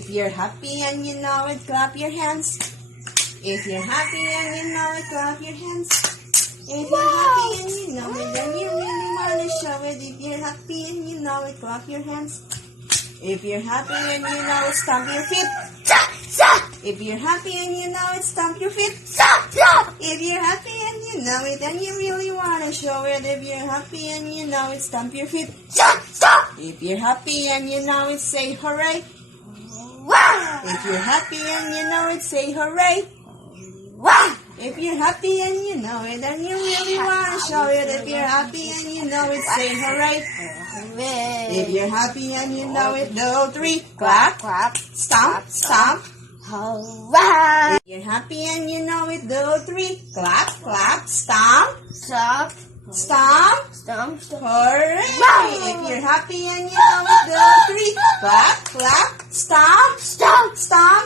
If you're happy and you know it, clap your hands. If you're happy and you know it, clap your hands. If you're happy and you know it, then you really want to show it. If you're happy and you know it, clap your hands. If you're happy and you know it, stomp your feet. If you're happy and you know it, stomp your feet. If you're happy and you know it, and you really want to show it. If you're happy and you know it, stomp your feet. If you're happy and you know it, say hooray. If you're happy and you know it, say hooray. If you're happy and you know it, and you really want to show it. If you're happy and you know it, say hooray. If you're happy and you know it, do three. Clap, stomp, stomp. Hooray! If you're happy and you know it, do three. Clap, stomp, Stop. stomp. Stomp. Hooray! If you're happy and you know it, do three. Clap, stomp, Stop. stomp.